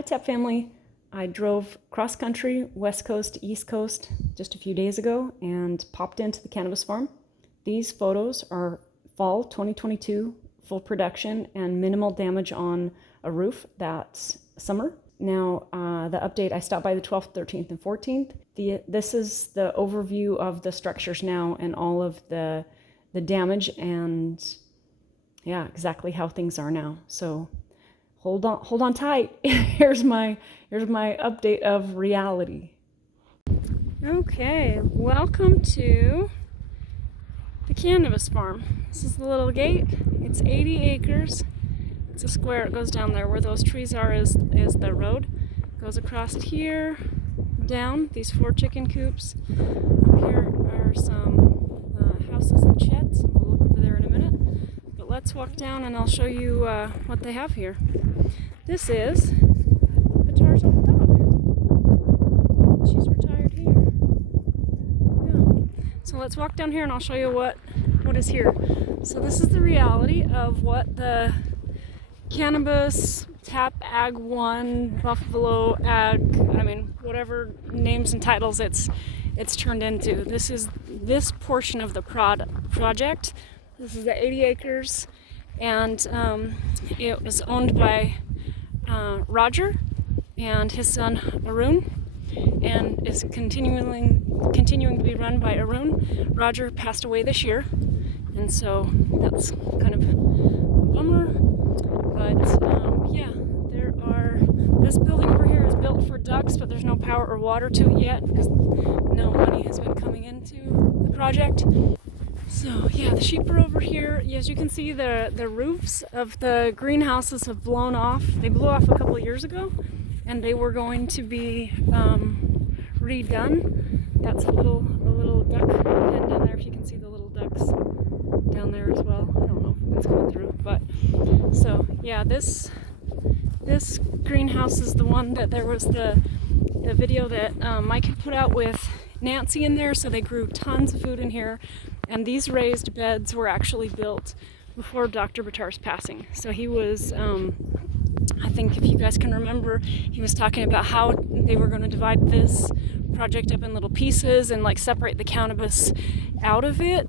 Hi TAP family. I drove cross country, west coast to east coast just a few days ago and popped into the cannabis farm. These photos are fall 2022, full production and minimal damage on a roof that summer. Now the update, I stopped by the 12th, 13th, and 14th. This is the overview of the structures now and all of the damage and yeah, exactly how things are now. So hold on tight. Here's my update of reality. Okay, welcome to the cannabis farm. This is the little gate. It's 80 acres. It's a square. It goes down there where those trees are is the road. It goes across here, down these 4 chicken coops. Here are some houses and sheds. We'll look over there in a minute. But let's walk down and I'll show you what they have here. This is Batar's old dog. She's retired here. Yeah. So let's walk down here and I'll show you what is here. So this is the reality of what the cannabis, TAP Ag 1, Buffalo Ag, whatever names and titles it's turned into. This is this portion of the project. This is the 80 acres and it was owned by Roger and his son Arun, and is continuing to be run by Arun. Roger passed away this year, and so that's kind of a bummer. But yeah, this building over here is built for ducks, but there's no power or water to it yet because no money has been coming into the project. So yeah, the sheep are over here. As you can see, the roofs of the greenhouses have blown off. They blew off a couple of years ago, and they were going to be redone. That's a little duck pen down there. If you can see the little ducks down there as well. I don't know if it's coming through, but so yeah, this greenhouse is the one that there was the video that Mike had put out with Nancy in there. So they grew tons of food in here. And these raised beds were actually built before Dr. Batar's passing. So he was, I think if you guys can remember, he was talking about how they were going to divide this project up in little pieces and like separate the cannabis out of it,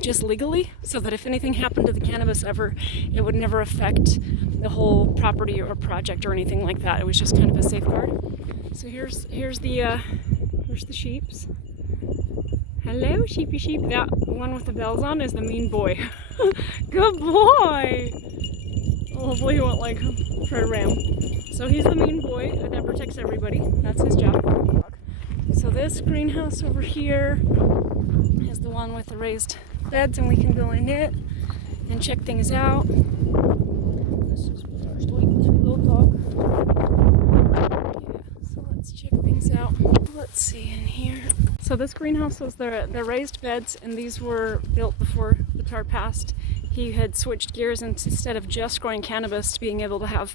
just legally, so that if anything happened to the cannabis ever, it would never affect the whole property or project or anything like that. It was just kind of a safeguard. So here's the sheeps. Hello, sheepy sheep. That one with the bells on is the mean boy. Good boy! Well, hopefully he won't try to ram. So he's the mean boy that protects everybody. That's his job. So this greenhouse over here is the one with the raised beds, and we can go in it and check things out. This is our sweet little dog. Yeah, so let's check things out. Let's see in here. So this greenhouse was the raised beds, and these were built before Batar passed. He had switched gears, and instead of just growing cannabis to being able to have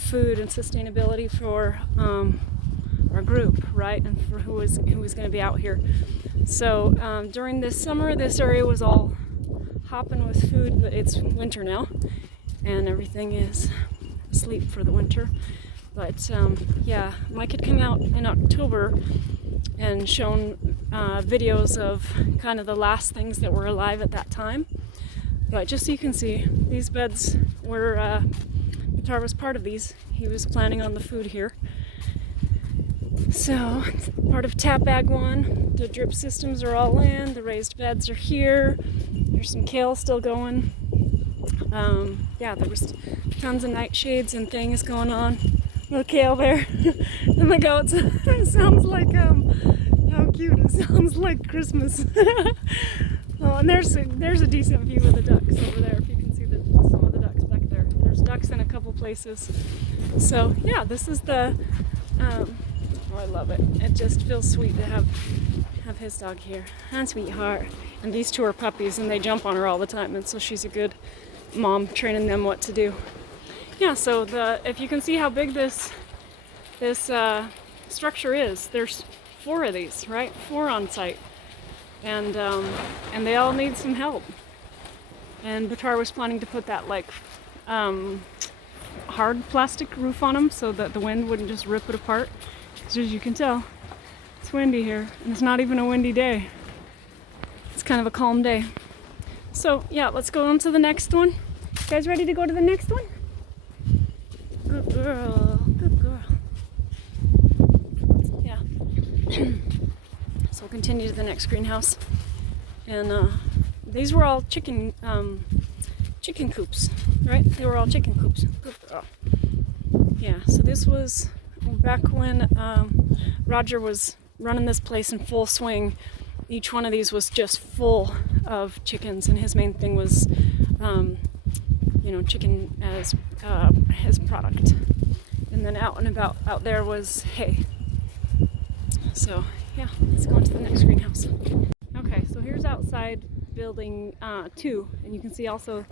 food and sustainability for our group, right, and for who was going to be out here. So during this summer, this area was all hopping with food, but it's winter now, and everything is asleep for the winter. But yeah, Mike had come out in October and shown videos of kind of the last things that were alive at that time. But just so you can see, these beds were, Batar was part of these. He was planning on the food here. So, part of TAP Ag 1, the drip systems are all in, the raised beds are here. There's some kale still going. Yeah, there was tons of nightshades and things going on. Little kale there. And the goats. It sounds like, how cute, it sounds like Christmas. Oh, and there's a decent view of the ducks over there, if you can see some of the ducks back there. There's ducks in a couple places. So yeah, this is the, oh, I love it. It just feels sweet to have his dog here. And sweetheart. And these 2 are puppies, and they jump on her all the time, and so she's a good mom training them what to do. Yeah, so if you can see how big this structure is, there's 4 of these, right? 4 on site, and they all need some help. And Batar was planning to put that hard plastic roof on them so that the wind wouldn't just rip it apart. Because as you can tell, it's windy here, and it's not even a windy day. It's kind of a calm day. So yeah, let's go on to the next one. You guys ready to go to the next one? Good girl, good girl. Yeah. So we'll continue to the next greenhouse. And these were all chicken coops, right? They were all chicken coops. Good girl. Yeah, so this was back when Roger was running this place in full swing. Each one of these was just full of chickens, and his main thing was, chicken as his product. And then out and about out there was hay. So yeah, let's go on to the next greenhouse. Okay, so here's outside building 2, and you can see also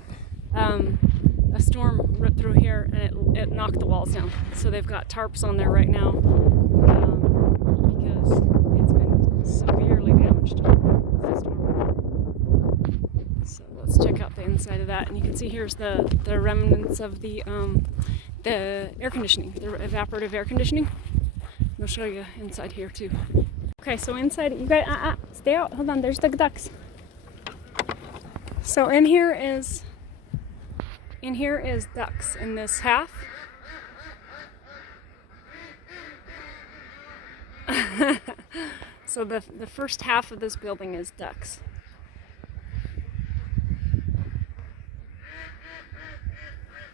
a storm ripped through here, and it knocked the walls down. So they've got tarps on there right now because it's been severely damaged with the storm. So let's check out the inside of that, and you can see here's the remnants of the air conditioning, the evaporative air conditioning. I'll show you inside here too. Okay, so inside, you guys, stay out. Hold on, there's the ducks. So in here is ducks in this half. So the first half of this building is ducks.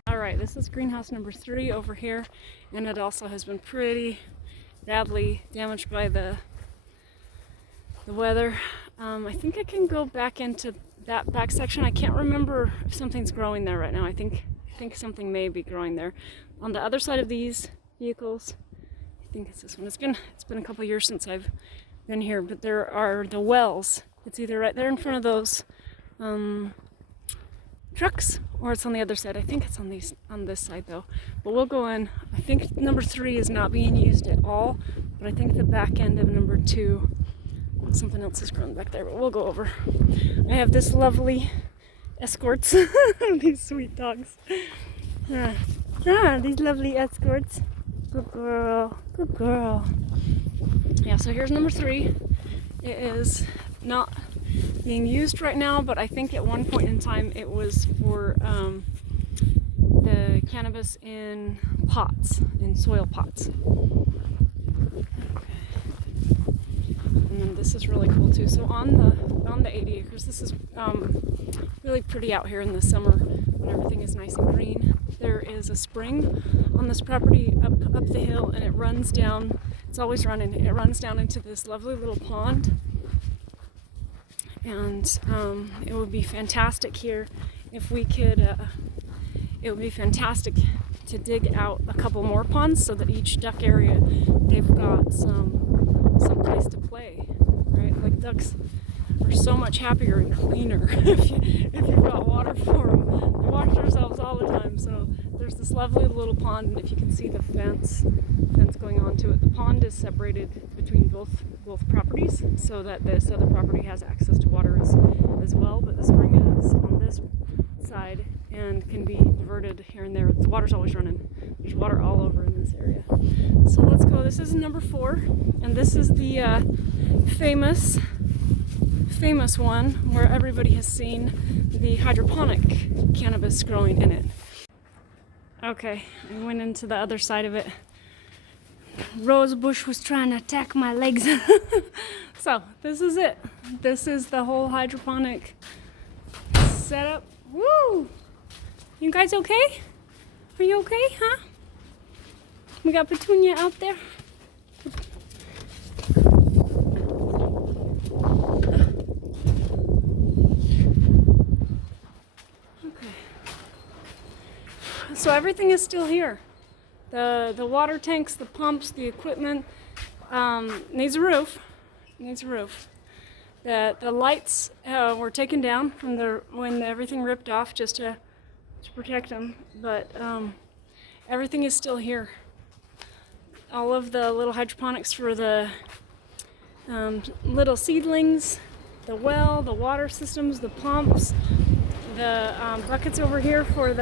All right, this is greenhouse number 3 over here, and it also has been pretty badly damaged by the weather. I think I can go back into that back section. I can't remember if something's growing there right now. I think something may be growing there. On the other side of these vehicles, I think it's this one. It's been a couple years since I've been here, but there are the wells. It's either right there in front of those trucks, or it's on the other side. I think it's on this side though. But we'll go in. I think number 3 is not being used at all, but I think the back end of number 2, something else is growing back there, but we'll go over. I have this lovely escorts, these sweet dogs. These lovely escorts. Good girl, good girl. Yeah, so here's number 3. It is not being used right now, but I think at one point in time it was for the cannabis in pots, in soil pots. And then this is really cool too. So on the 80 acres, this is really pretty out here in the summer when everything is nice and green. There is a spring on this property up the hill, and it runs down. It's always running. It runs down into this lovely little pond, and it would be fantastic here if we could. It would be fantastic to dig out a couple more ponds so that each duck area they've got some place to play, right? Like ducks are so much happier and cleaner if you've got water for them. They wash themselves all the time. So there's this lovely little pond, and if you can see the fence going on to it, the pond is separated between both properties so that this other property has access to water as well. But the spring is on this side and can be diverted here and there. The water's always running. There's water all over in this area. So let's go. This is number 4, and this is the famous one where everybody has seen the hydroponic cannabis growing in it. Okay, I went into the other side of it. Rosebush was trying to attack my legs. So this is it. This is the whole hydroponic setup. Woo! You guys okay? Are you okay, huh? We got Petunia out there. Okay. So everything is still here. The water tanks, the pumps, the equipment needs a roof. The lights were taken down from when everything ripped off just to protect them, but everything is still here. All of the little hydroponics for the little seedlings, the well, the water systems, the pumps, the buckets over here for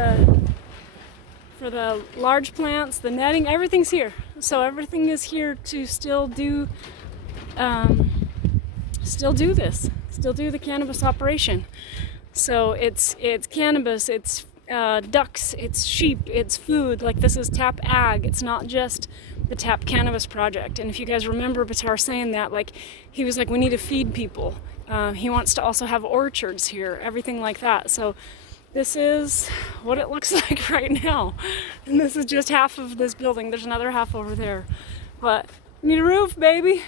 for the large plants, the netting, everything's here. So everything is here to still do this, still do the cannabis operation. So it's cannabis, it's ducks, it's sheep, it's food. Like, this is Tap Ag. It's not just the Tap Cannabis Project. And if you guys remember Batar saying that, like, he was like, we need to feed people. He wants to also have orchards here, everything like that. So this is what it looks like right now. And this is just half of this building. There's another half over there. But we need a roof, baby.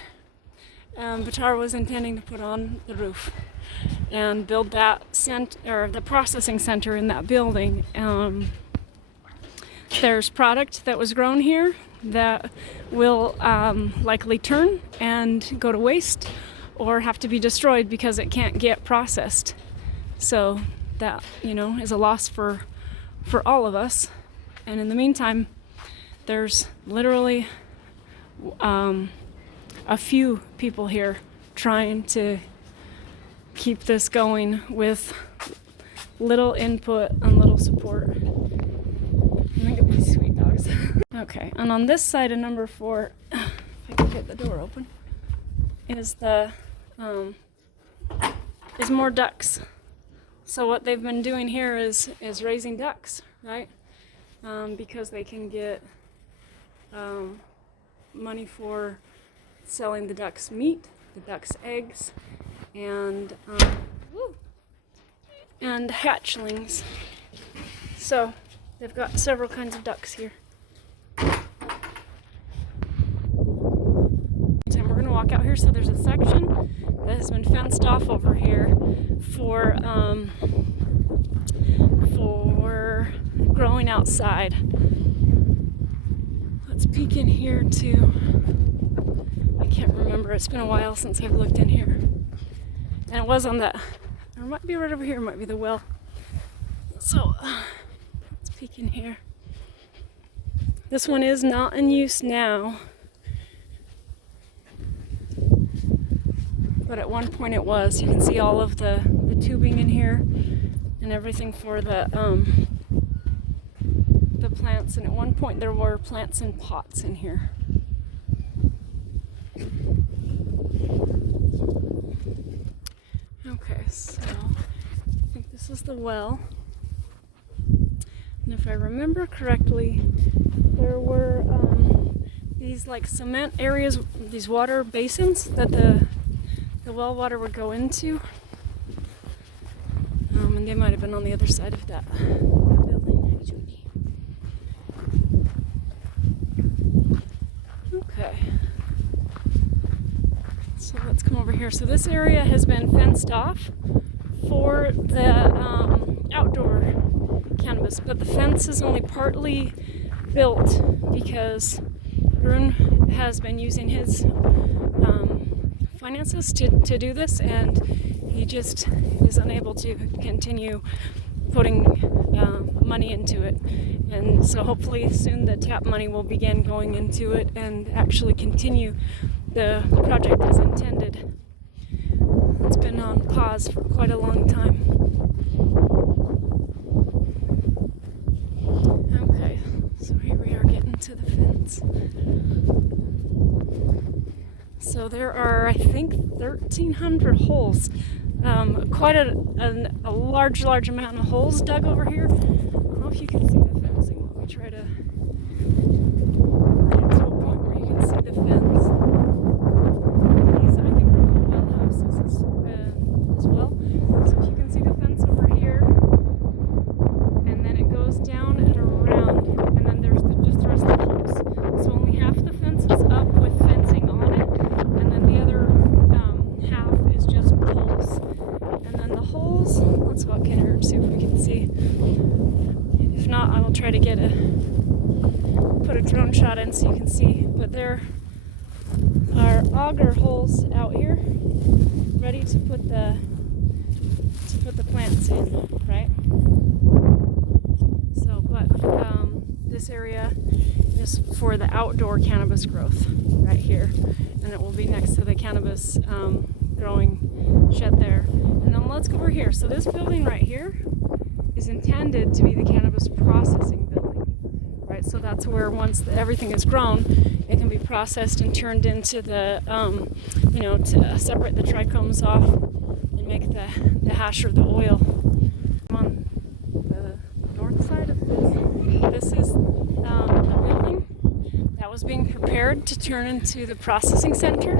Batar was intending to put on the roof and build that the processing center in that building. There's product that was grown here that will likely turn and go to waste or have to be destroyed because it can't get processed. So that, is a loss for all of us. And in the meantime, there's literally a few people here trying to keep this going with little input and little support. Look at these sweet dogs. Okay, and on this side of number 4, if I can get the door open, is more ducks. So what they've been doing here is raising ducks, right? Because they can get money for selling the ducks' meat, the ducks' eggs, and hatchlings. So they've got several kinds of ducks here. And we're going to walk out here. So there's a section that has been fenced off over here for growing outside. Let's peek in here too. I can't remember. It's been a while since I've looked in here. And it was on that, or it might be right over here, it might be the well. So let's peek in here. This one is not in use now, but at one point it was. You can see all of the tubing in here and everything for the plants. And at one point there were plants in pots in here. Okay, so I think this is the well. And if I remember correctly, there were these like cement areas, these water basins that the well water would go into. And they might have been on the other side of that building, actually. Okay. So let's come over here. So this area has been fenced off for the outdoor cannabis, but the fence is only partly built because Arun has been using his finances to do this, and he just is unable to continue putting money into it. And so hopefully soon the TAP money will begin going into it and actually continue the project as intended. It's been on pause for quite a long time. Okay, so here we are getting to the fence. So there are, I think, 1,300 holes. Quite a large amount of holes dug over here. I don't know if you can see the fencing. Let me try to get to a point where you can see the fence. These, I think, are the well houses as well. So if you can see the fence over here, and then it goes down and around, and then there's just the rest of the holes. So only half the fence is up with fencing on it, and then the other half is just poles. And then the holes, let's walk in here and see if we can see. If not, I will try to put a drone shot in so you can see. But there are auger holes out here, ready to put the plants in, right? So, but this area is for the outdoor cannabis growth right here, and it will be next to the cannabis growing shed there. And then let's go over here. So this building right here is intended to be the cannabis processing building, right? So that's where once everything is grown, it can be processed and turned into the, to separate the trichomes off and make the hash or the oil. On the north side of this is the building that was being prepared to turn into the processing center,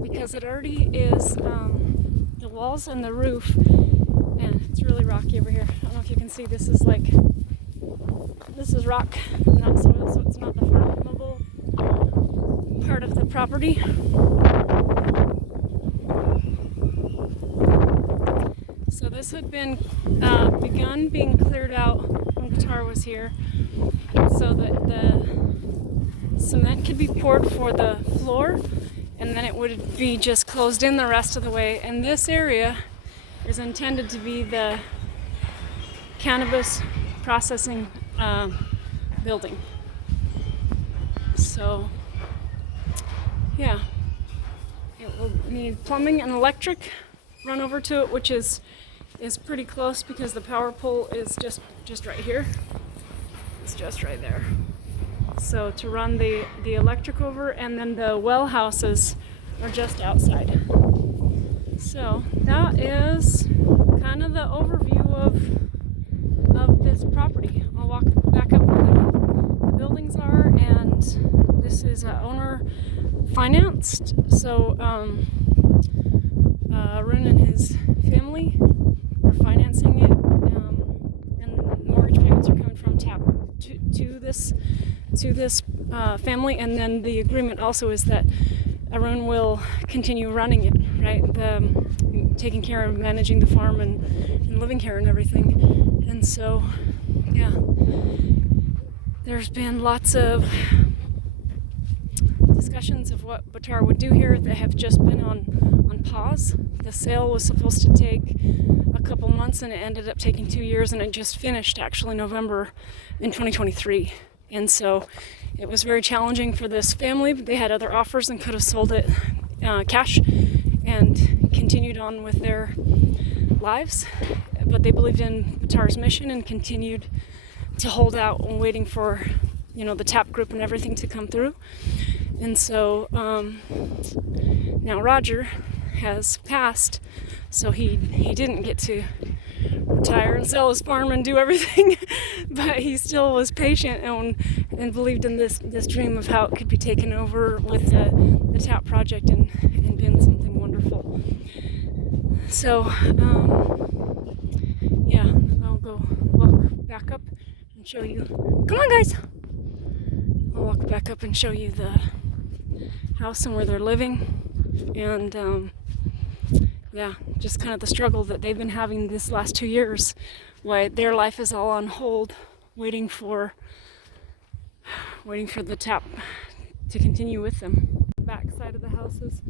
because it already is the walls and the roof, and it's really rocky over here. I don't know if you can see, this is rock, not soil, so it's not the farmable part of the property. So this had been begun being cleared out when Batar was here, so that the cement could be poured for the floor, and then it would be just closed in the rest of the way. And this area is intended to be the cannabis processing building. So yeah, it will need plumbing and electric run over to it, which is pretty close because the power pole is just right here. It's just right there. So to run the electric over, and then the well houses are just outside. So that is kind of the overview of this property. I'll walk back up where the buildings are, and this is owner financed. So Arun and his family are financing it, and mortgage payments are coming from TAP to this family. And then the agreement also is that Arun will continue running it, right? Taking care of managing the farm and living here and everything. And so, yeah, there's been lots of discussions of what Batar would do here that have just been on pause. The sale was supposed to take a couple months, and it ended up taking 2 years, and it just finished actually November in 2023. And so it was very challenging for this family, but they had other offers and could have sold it cash and continued on with their lives. But they believed in Batar's mission and continued to hold out and waiting for, the TAP group and everything to come through. And so now Roger has passed, so he didn't get to retire and sell his farm and do everything, but he still was patient and believed in this dream of how it could be taken over with the TAP project and been something wonderful. So yeah, I'll go walk back up and show you. Come on, guys! I'll walk back up and show you the house and where they're living, and yeah, just kind of the struggle that they've been having this last 2 years, why their life is all on hold, waiting for the TAP to continue with them. The back side of the houses,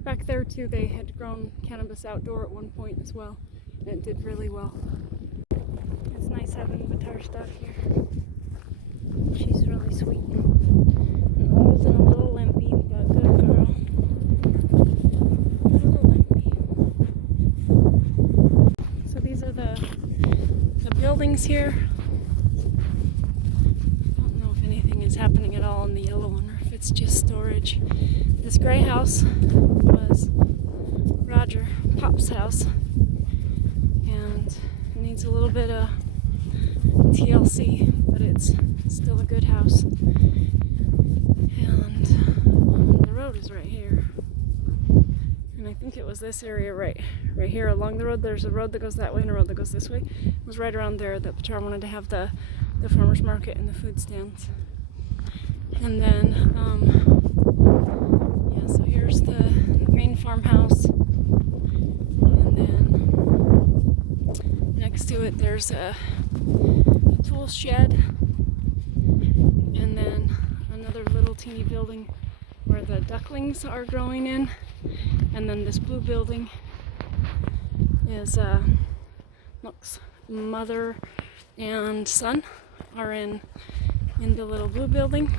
back there too, they had grown cannabis outdoor at one point as well, and it did really well. It's nice having Batar stuff here. She's really sweet. Old and a little limpy, but good girl. A little limpy. So these are the buildings here. I don't know if anything is happening at all in the yellow one, or if it's just storage. This gray house was Roger Pop's house, and it needs a little bit of TLC, but it's still a good house. And the road is right here, and I think it was this area right here along the road. There's a road that goes that way and a road that goes this way. It was right around there that Batar wanted to have the farmers market and the food stands. And then yeah, so here's the main farmhouse, and then next to it there's a tool shed, and then another little teeny building where the ducklings are growing in, and then this blue building is looks mother and son are in the little blue building,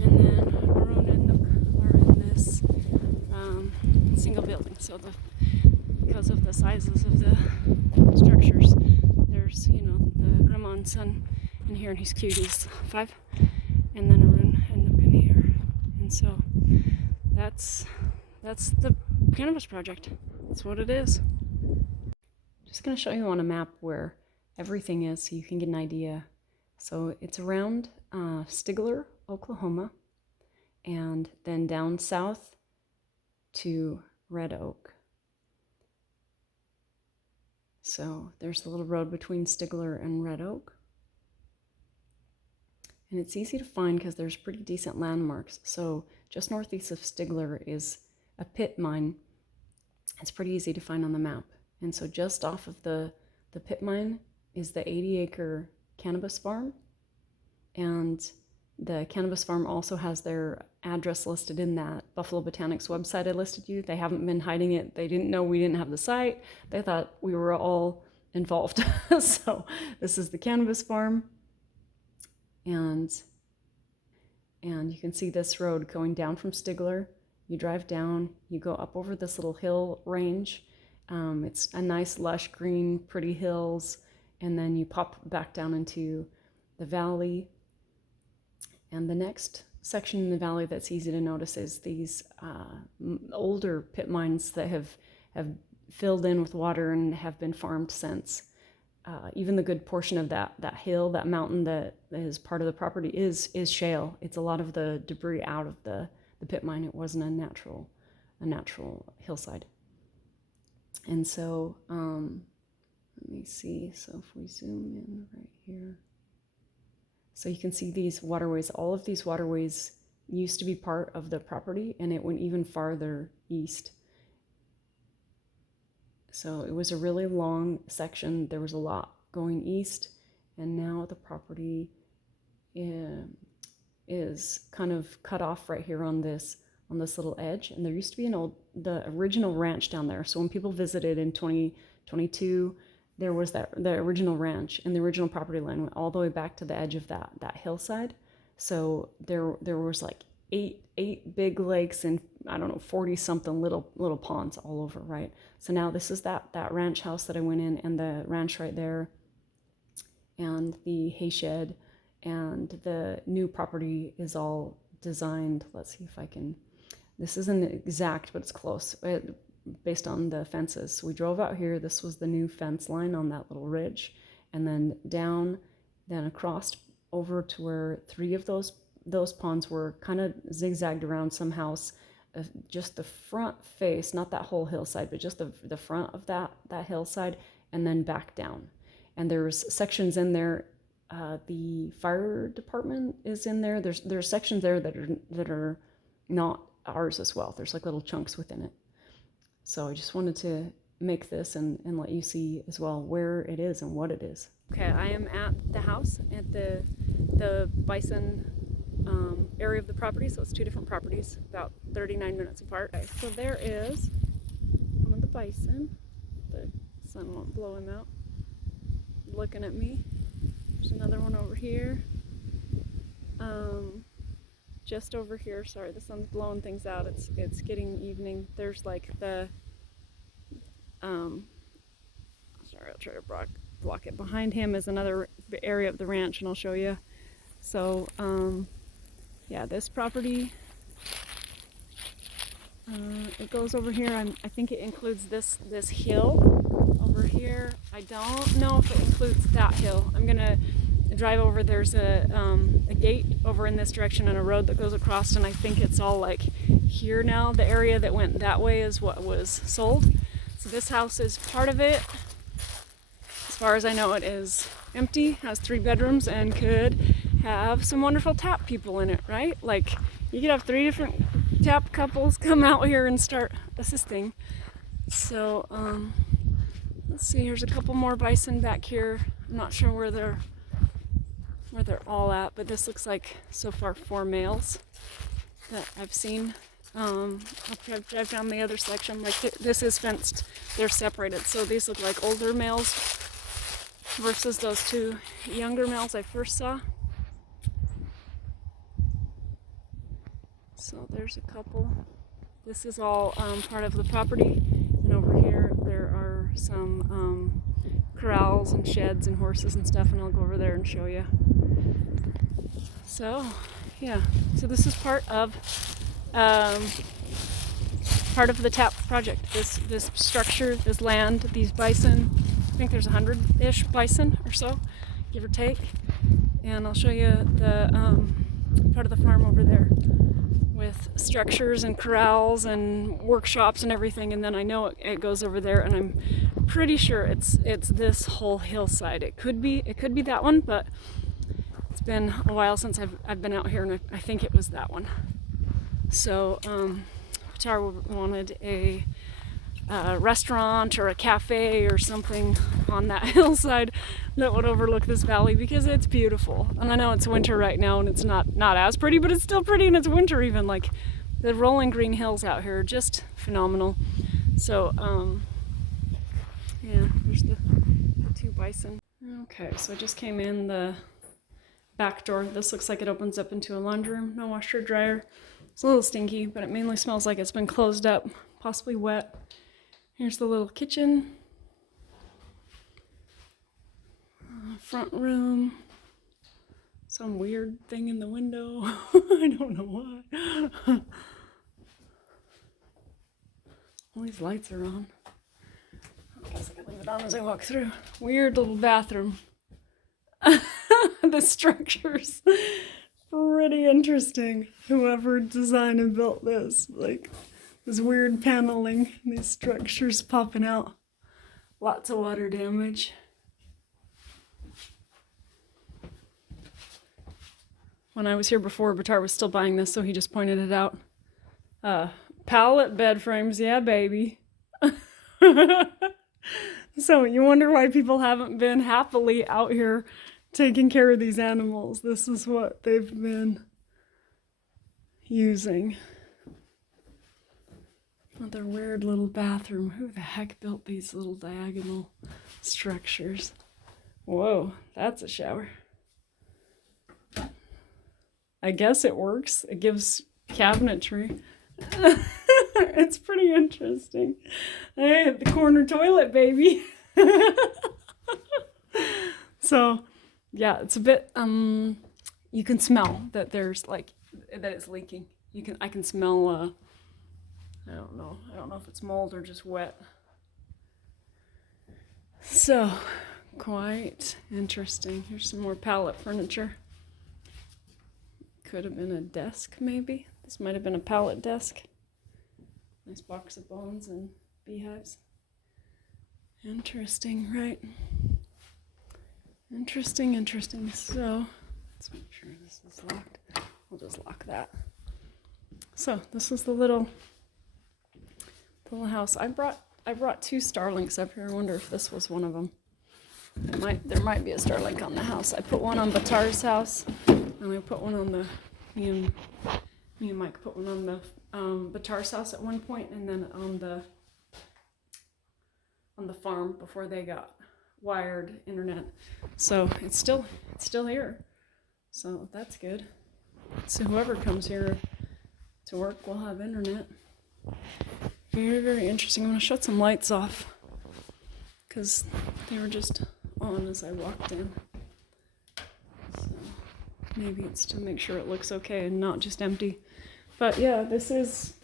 and then Arun and Nook are in this single building. So because of the sizes of the structures, there's the grandma and son in here, and he's cute. He's 5, and then Arun ended up in here, and so that's the cannabis project. That's what it is. Just gonna show you on a map where everything is, so you can get an idea. So it's around Stigler, Oklahoma, and then down south to Red Oak. So there's the little road between Stigler and Red Oak. And it's easy to find because there's pretty decent landmarks. So just northeast of Stigler is a pit mine. It's pretty easy to find on the map. And so just off of the pit mine is the 80-acre cannabis farm. And the cannabis farm also has their address listed in that Buffalo Botanics website I listed you. They haven't been hiding it. They didn't know we didn't have the site. They thought we were all involved. So this is the cannabis farm. And you can see this road going down from Stigler. You drive down, you go up over this little hill range. It's a nice lush green, pretty hills. And then you pop back down into the valley. And the next section in the valley that's easy to notice is these older pit mines that have filled in with water and have been farmed since. Even the good portion of that hill, that mountain that is part of the property is shale. It's a lot of the debris out of the pit mine. It wasn't a natural hillside. And so let me see. So if we zoom in right here. So you can see these waterways. All of these waterways used to be part of the property, and it went even farther east. So it was a really long section. There was a lot going east, and now the property is kind of cut off right here on this little edge. And there used to be the original ranch down there. So when people visited in 2022, there was the original ranch, and the original property line went all the way back to the edge of that hillside. So there was like eight big lakes and I don't know 40 something little ponds all over, right? So now this is that ranch house that I went in, and the ranch right there, and the hay shed, and the new property is all designed. Let's see if I can. This isn't exact, but it's close. Based on the fences. So we drove out here. This was the new fence line on that little ridge, and then down, then across over to where 3 of those ponds were kind of zigzagged around some house, just the front face, not that whole hillside, but just the front of that hillside, and then back down. And there's sections in there. The fire department is in there. There's sections there that are not ours as well. There's like little chunks within it. So I just wanted to make this and let you see as well where it is and what it is. Okay, I am at the house at the Bison area of the property. So it's 2 different properties, about 39 minutes apart. Okay, so there is one of the bison. The sun won't blow him out. Looking at me. There's another one over here. Just over here, sorry, the sun's blowing things out. It's getting evening. There's like the sorry, I'll try to block it. Behind him is another area of the ranch, and I'll show you. So yeah, this property, it goes over here. I think it includes this hill over here. I don't know if it includes that hill. I'm gonna drive over. There's a gate over in this direction and a road that goes across, and I think it's all like here now. The area that went that way is what was sold. So this house is part of it. As far as I know, it is empty, has 3 bedrooms, and could have some wonderful tap people in it, right? Like you could have 3 different tap couples come out here and start assisting. So let's see, here's a couple more bison back here. I'm not sure where they're all at, but this looks like so far 4 males that I've seen. I'll drive down the other section. Like this is fenced, they're separated, so these look like older males versus those 2 younger males I first saw. So there's a couple. This is all part of the property, and over here there are some corrals and sheds and horses and stuff, and I'll go over there and show you. So, yeah. So this is part of the TAP project. This structure, this land, these bison. I think there's 100-ish bison or so, give or take. And I'll show you the part of the farm over there with structures and corrals and workshops and everything. And then I know it goes over there, and I'm pretty sure it's this whole hillside. It could be that one, but it's been a while since I've been out here, and I think it was that one. So Pitar wanted a restaurant or a cafe or something on that hillside that would overlook this valley, because it's beautiful. And I know it's winter right now and it's not as pretty, but it's still pretty, and it's winter even. Like, the rolling green hills out here are just phenomenal. So yeah, there's the 2 bison. Okay, so I just came in the back door. This looks like it opens up into a laundry room. No washer dryer. It's a little stinky, but it mainly smells like it's been closed up, possibly wet. Here's the little kitchen. Front room. Some weird thing in the window. I don't know why. All these lights are on. I guess I can leave it on as I walk through. Weird little bathroom. The structure's pretty interesting. Whoever designed and built this, like, this weird paneling, these structures popping out. Lots of water damage. When I was here before, Pitar was still buying this, so he just pointed it out. Pallet bed frames, yeah, baby. So you wonder why people haven't been happily out here taking care of these animals. This is what they've been using. Another weird little bathroom. Who the heck built these little diagonal structures? Whoa, that's a shower. I guess it works. It gives cabinetry. It's pretty interesting. Hey, the corner toilet, baby. So, yeah, it's a bit, you can smell that there's, like, that it's leaking. I can smell, I don't know if it's mold or just wet. So, quite interesting. Here's some more pallet furniture. Could have been a desk, maybe. This might have been a pallet desk. Nice box of bones and beehives. Interesting, right? Interesting. So, let's make sure this is locked. We'll just lock that. So, this is the little house. I brought 2 Starlinks up here. I wonder if this was one of them. There might be a Starlink on the house. I put one on Pitar's house, and I put one on me and Mike put one on the Pitar's house at one point, and then on the farm before they got wired internet. So it's still here. So that's good. So whoever comes here to work will have internet. Very, very interesting. I'm going to shut some lights off because they were just on as I walked in. So maybe it's to make sure it looks okay and not just empty. But yeah, this is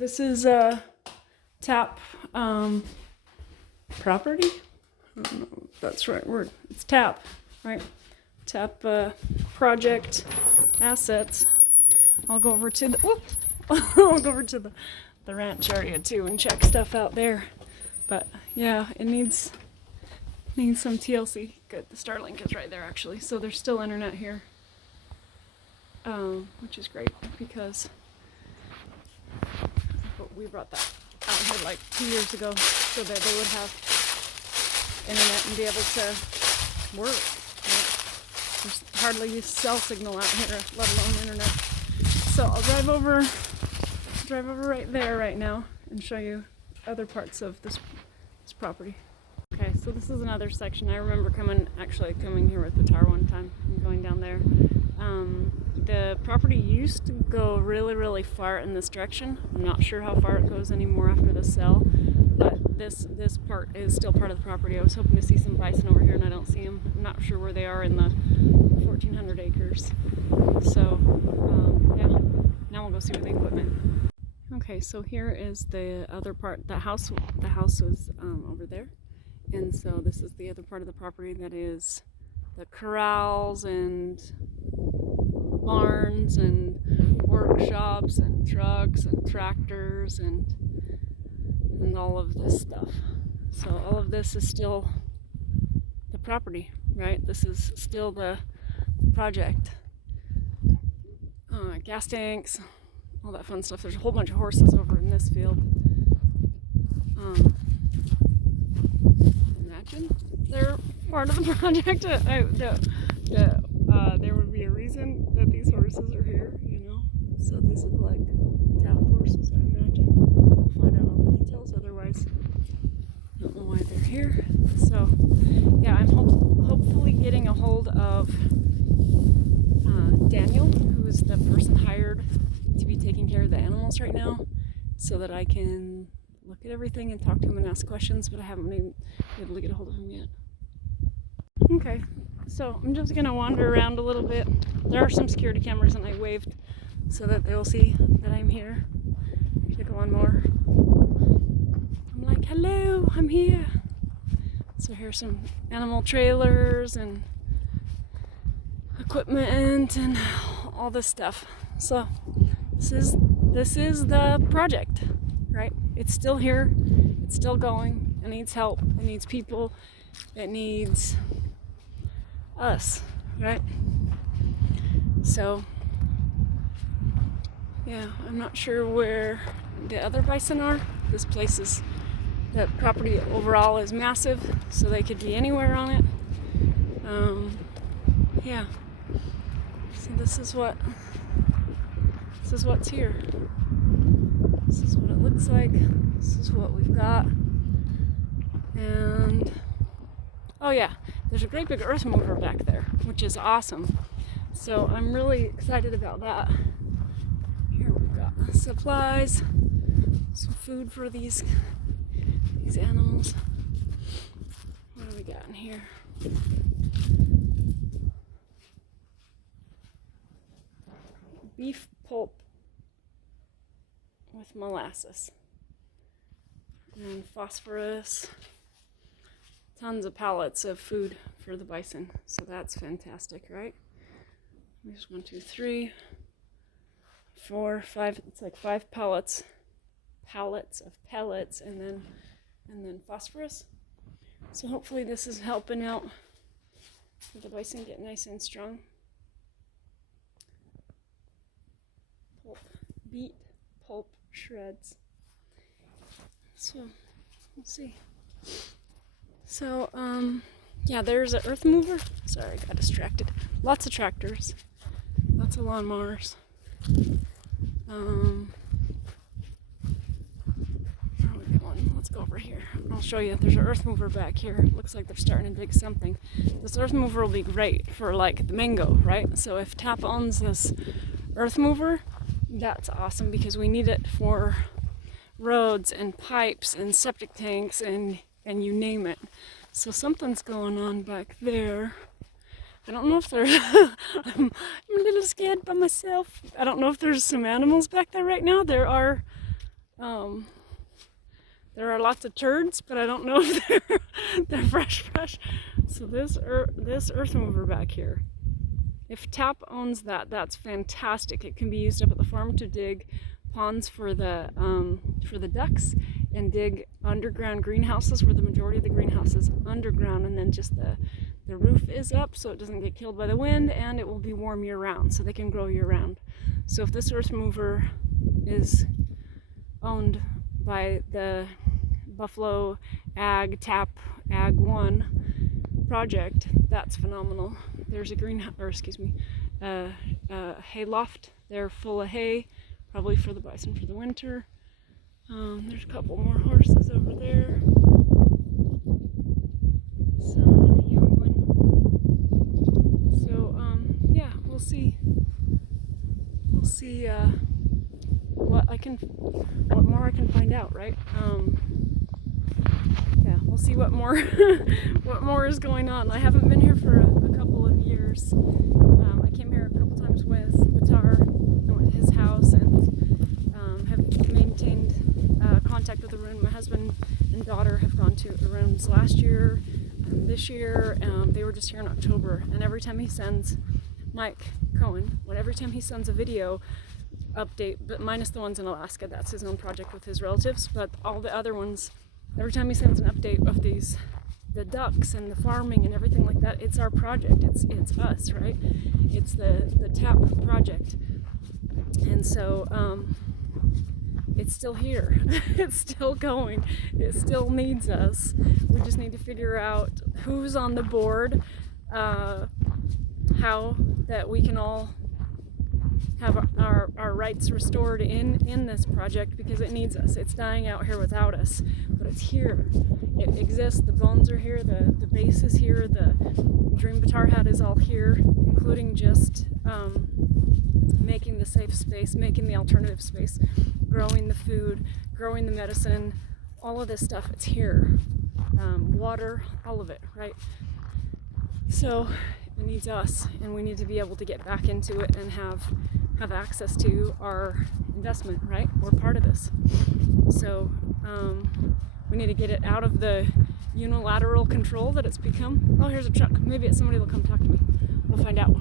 TAP property. I don't know if that's the right word. It's TAP, right? TAP project assets. I'll go over to the ranch area too and check stuff out there. But yeah, it needs some TLC. Good, the Starlink is right there actually. So there's still internet here, which is great because we brought that out here like 2 years ago so that they would have internet and be able to work. Right? There's hardly a cell signal out here, let alone internet. So I'll drive over right there right now and show you other parts of this property. Okay, so this is another section. I remember coming here with Pitar one time and going down there. The property used to go really, really far in this direction. I'm not sure how far it goes anymore after the sale, but this part is still part of the property. I was hoping to see some bison over here, and I don't see them. I'm not sure where they are in the 1,400 acres. So, yeah, now we'll go see with the equipment. Okay, so here is the other part. The house was over there, and so this is the other part of the property that is the corrals and barns and workshops and trucks and tractors and all of this stuff. So all of this is still the property, right? This is still the project. Gas tanks, all that fun stuff. There's a whole bunch of horses over in this field. Imagine they're part of the project. There would be a reason that these horses are here, you know. So these look like tap horses, I imagine. We'll find out all the details. Otherwise, I don't know why they're here. So, yeah, I'm hopefully getting a hold of Daniel, who is the person hired to be taking care of the animals right now, so that I can look at everything and talk to him and ask questions, but I haven't been able to get a hold of him yet. Okay, so I'm just gonna wander around a little bit. There are some security cameras, and I waved so that they'll see that I'm here. Take one more. I'm like, hello, I'm here. So here's some animal trailers and equipment and all this stuff. So this is the project, right? It's still here, it's still going. It needs help, it needs people, it needs us, right? So yeah, I'm not sure where the other bison are. This place is, the property overall is massive, so they could be anywhere on it. Yeah, so this is what's here. This is what it looks like. This is what we've got. And oh yeah, there's a great big earth mover back there, which is awesome. So I'm really excited about that. Here we've got supplies, some food for these animals. What do we got in here? Beef pulp with molasses and phosphorus. Tons of pallets of food for the bison, so that's fantastic, right? There's 1, 2, 3, 4, 5. It's like 5 pallets of pellets, and then phosphorus. So hopefully this is helping out the bison get nice and strong. Beet pulp shreds. So we'll see. So yeah, there's an earth mover. Sorry, I got distracted. Lots of tractors, lots of lawnmowers. Where are we going? Let's go over here. I'll show you. There's an earth mover back here. It looks like they're starting to dig something. This earth mover will be great for like the mango, right? So if TAP owns this earth mover, that's awesome, because we need it for roads and pipes and septic tanks and you name it. So something's going on back there. I don't know if there's I'm a little scared by myself. I don't know if there's some animals back there right now. There are lots of turds, but I don't know if they're fresh. So this earth mover back here, if TAP owns that, that's fantastic. It can be used up at the farm to dig ponds for the ducks, and dig underground greenhouses, where the majority of the greenhouse is underground, and then just the roof is up so it doesn't get killed by the wind, and it will be warm year round, so they can grow year round. So if this earth mover is owned by the Buffalo Ag TAP Ag 1 project, that's phenomenal. There's a hay loft there full of hay, probably for the bison for the winter. There's a couple more horses over there. So, a young one. So, yeah, we'll see we'll see what more I can find out, right? Yeah, we'll see what more what more is going on. I haven't been here for a couple of years. I came here a couple times with Batar. I went to his house and have maintained contact with Arun. My husband and daughter have gone to Arun's last year and this year. They were just here in October, and every time he sends Mike Cohen, every time he sends a video update, but minus the ones in Alaska, that's his own project with his relatives, but all the other ones, every time he sends an update of the ducks and the farming and everything like that, it's our project. It's us, right? It's the TAP project. And so it's still here. It's still going. It still needs us. We just need to figure out who's on the board, how that we can all have our rights restored in this project, because it needs us. It's dying out here without us, but it's here. It exists. The bones are here. The base is here. The dream Batar had is all here, including just making the safe space, making the alternative space, growing the food, growing the medicine, all of this stuff. It's here. Water, all of it, right? So it needs us, and we need to be able to get back into it and have access to our investment, right? We're part of this. So we need to get it out of the unilateral control that it's become. Oh, here's a truck. Maybe somebody will come talk to me. We'll find out.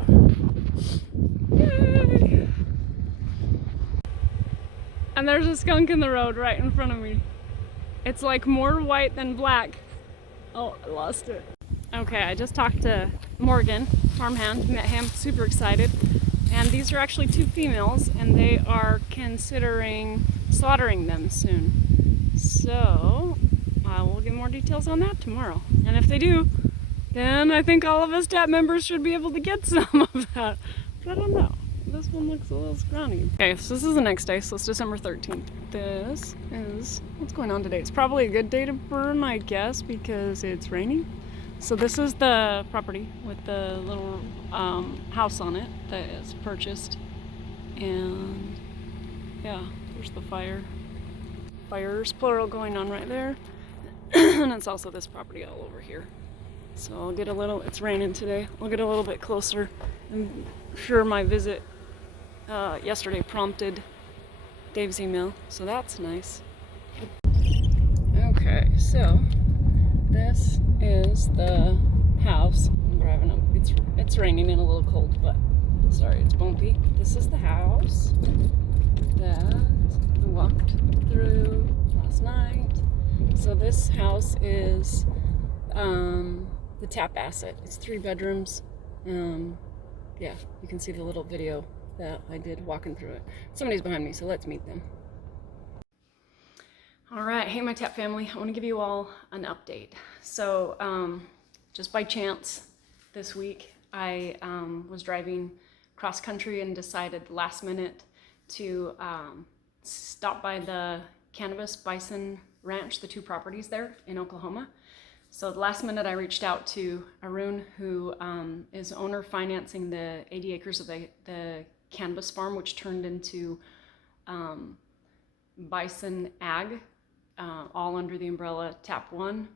Yay! And there's a skunk in the road right in front of me. It's like more white than black. Oh, I lost it. Okay, I just talked to Morgan, farmhand, met him, super excited. And these are actually 2 females, and they are considering slaughtering them soon. So I will get more details on that tomorrow. And if they do, then I think all of us TAP members should be able to get some of that. But I don't know. This one looks a little scrawny. Okay, so this is the next day, so it's December 13th. This is, what's going on today? It's probably a good day to burn, I guess, because it's raining. So this is the property with the little house on it that is purchased, and yeah, there's the fires plural going on right there. And it's also this property all over here. So I'll get a little, it's raining today, I'll get a little bit closer. I'm sure my visit yesterday prompted Dave's email, so that's nice. Okay, so this is the house. I'm driving up. It's raining and a little cold, but sorry, it's bumpy. This is the house that we walked through last night. So this house is the TAP asset. It's 3 bedrooms. Yeah, you can see the little video that I did walking through it. Somebody's behind me, so let's meet them. All right, hey my TAP family, I want to give you all an update. So just by chance this week, I was driving cross country and decided last minute to stop by the cannabis Bison ranch, the 2 properties there in Oklahoma. So the last minute I reached out to Arun, who is owner financing the 80 acres of the cannabis farm, which turned into Bison Ag, all under the umbrella TAP 1,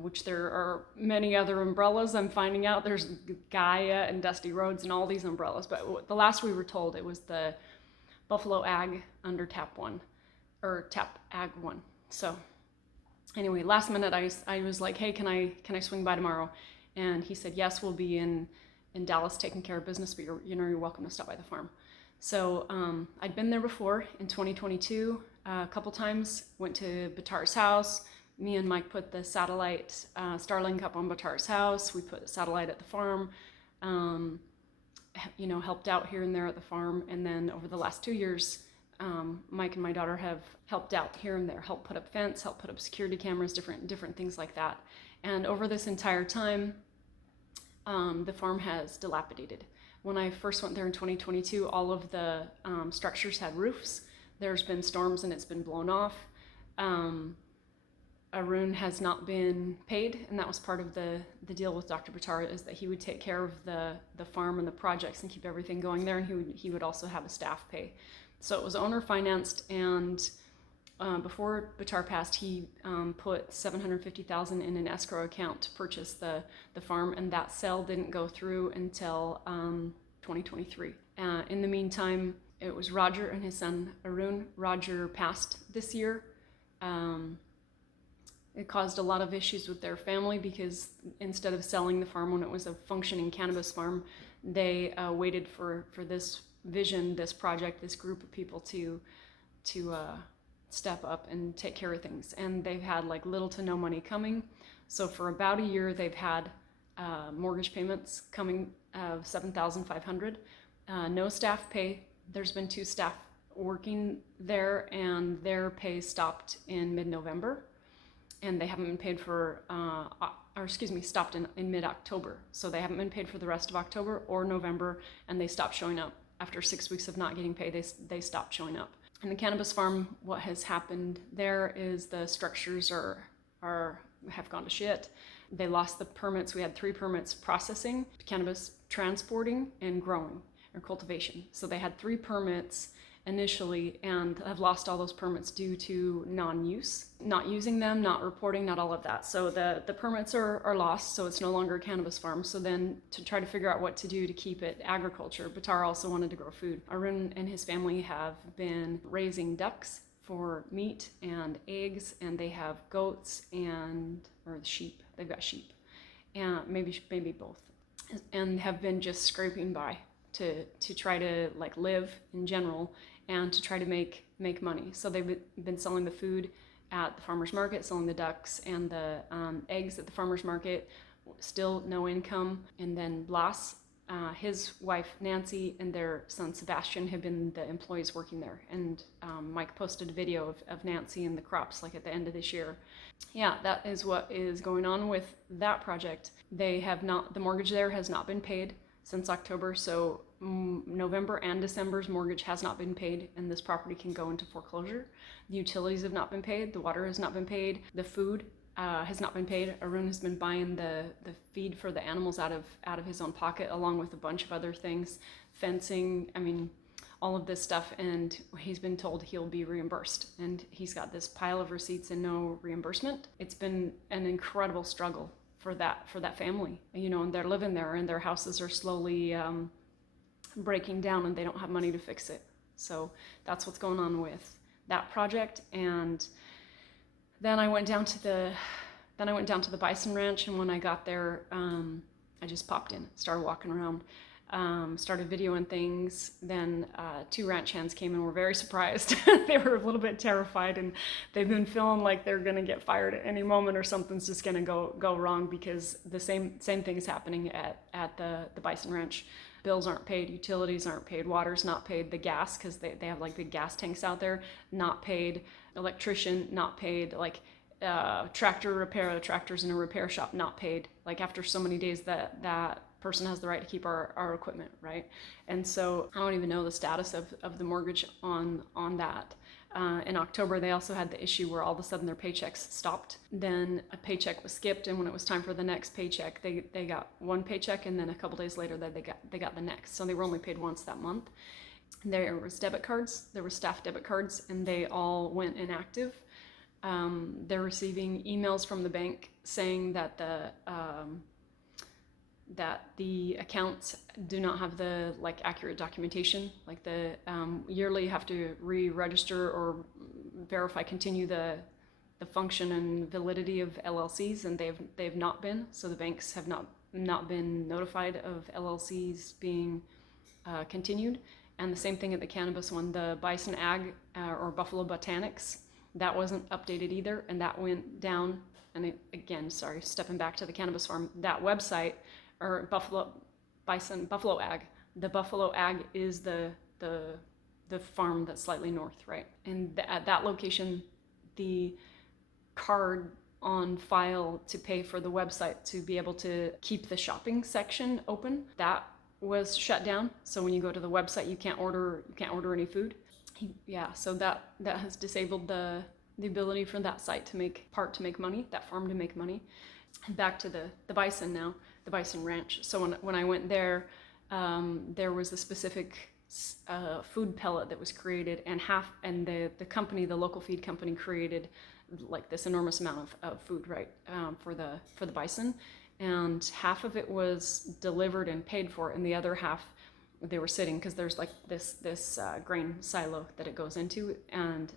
which there are many other umbrellas. I'm finding out there's Gaia and Dusty Roads and all these umbrellas, but the last we were told it was the Buffalo Ag under TAP 1, or TAP Ag 1. So anyway, last minute I was like, hey, can I swing by tomorrow? And he said, yes, we'll be in Dallas taking care of business, but you're welcome to stop by the farm. So I'd been there before in 2022 a couple times, went to Batar's house. Me and Mike put the satellite Starlink up on Batar's house. We put a satellite at the farm, helped out here and there at the farm. And then over the last 2 years, Mike and my daughter have helped out here and there, helped put up fence, helped put up security cameras, different things like that. And over this entire time, the farm has dilapidated. When I first went there in 2022, all of the structures had roofs. There's been storms and it's been blown off. Arun has not been paid, and that was part of the deal with Dr. Buttar, is that he would take care of the farm and the projects and keep everything going there, and he would also have a staff pay. So it was owner financed, and before Buttar passed, he put $750,000 in an escrow account to purchase the farm, and that sale didn't go through until 2023. In the meantime, it was Roger and his son Arun. Roger passed this year. It caused a lot of issues with their family because instead of selling the farm when it was a functioning cannabis farm, they waited for this vision, this project, this group of people to step up and take care of things. And they've had like little to no money coming. So for about a year, they've had mortgage payments coming of $7,500. No staff pay. There's been 2 staff working there, and their pay stopped in mid-November, and they haven't been paid for, stopped in mid-October. So they haven't been paid for the rest of October or November, and they stopped showing up. After 6 weeks of not getting paid, they stopped showing up. In the cannabis farm, what has happened there is the structures have gone to shit. They lost the permits. We had 3 permits: processing, cannabis, transporting, and growing or cultivation. So they had 3 permits initially and have lost all those permits due to non-use, not using them, not reporting, not all of that. So the permits are lost, so it's no longer a cannabis farm. So then to try to figure out what to do to keep it agriculture, Buttar also wanted to grow food. Arun and his family have been raising ducks for meat and eggs, and they have goats or sheep. They've got sheep, and maybe both, and have been just scraping by to try to like live in general and to try to make money. So they've been selling the food at the farmer's market, selling the ducks and the eggs at the farmer's market, still no income. And then Blas, his wife Nancy, and their son Sebastian have been the employees working there. And Mike posted a video of Nancy and the crops like at the end of this year. Yeah, that is what is going on with that project. The mortgage there has not been paid since October, so November and December's mortgage has not been paid, and this property can go into foreclosure. The utilities have not been paid, the water has not been paid, the food has not been paid. Arun has been buying the feed for the animals out of his own pocket, along with a bunch of other things, fencing, all of this stuff, and he's been told he'll be reimbursed, and he's got this pile of receipts and no reimbursement. It's been an incredible struggle for that family, and they're living there, and their houses are slowly breaking down, and they don't have money to fix it. So that's what's going on with that project. And then I went down to the Bison Ranch, and when I got there, I just popped in, started walking around, started videoing things. Then 2 ranch hands came and were very surprised. They were a little bit terrified, and they've been feeling like they're gonna get fired at any moment, or something's just gonna go wrong, because the same thing is happening at the Bison Ranch. Bills aren't paid, utilities aren't paid, water's not paid, the gas, because they have like big gas tanks out there, not paid, electrician not paid, like tractor repair, the tractor's in a repair shop, not paid. Like after so many days, that person has the right to keep our equipment, right? And so I don't even know the status of the mortgage on that. In October, they also had the issue where all of a sudden their paychecks stopped. Then a paycheck was skipped, and when it was time for the next paycheck, they got one paycheck, and then a couple days later they got the next. So they were only paid once that month. There was debit cards, there were staff debit cards, and they all went inactive. They're receiving emails from the bank saying that the accounts do not have the accurate documentation. Like the yearly you have to re-register or continue the function and validity of LLCs, and they've not been. So the banks have not been notified of LLCs being continued. And the same thing at the cannabis one, the Bison Ag or Buffalo Botanics, that wasn't updated either, and that went down. And stepping back to the cannabis farm, that website, or Buffalo Ag. The Buffalo Ag is the farm that's slightly north, right? And at that location, the card on file to pay for the website to be able to keep the shopping section open, that was shut down. So when you go to the website, you can't order any food. So that has disabled the the ability for that site to make money, that farm to make money. Back to the bison now, the bison ranch. So when I went there, there was a specific food pellet that was created, and the company, the local feed company, created like this enormous amount of food, right, for the bison, and half of it was delivered and paid for, and the other half they were sitting, because there's like this grain silo that it goes into, and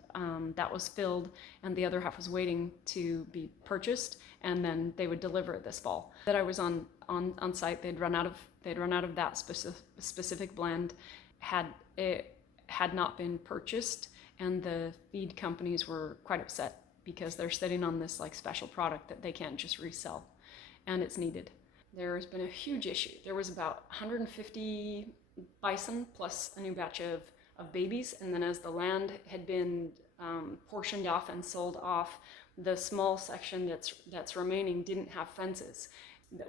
that was filled, and the other half was waiting to be purchased, and then they would deliver it this fall. That I was on site, they'd run out of that specific blend, had not been purchased, and the feed companies were quite upset because they're sitting on this like special product that they can't just resell, and it's needed. There's been a huge issue. There was about 150 bison plus a new batch of babies, and then as the land had been portioned off and sold off, the small section that's remaining didn't have fences.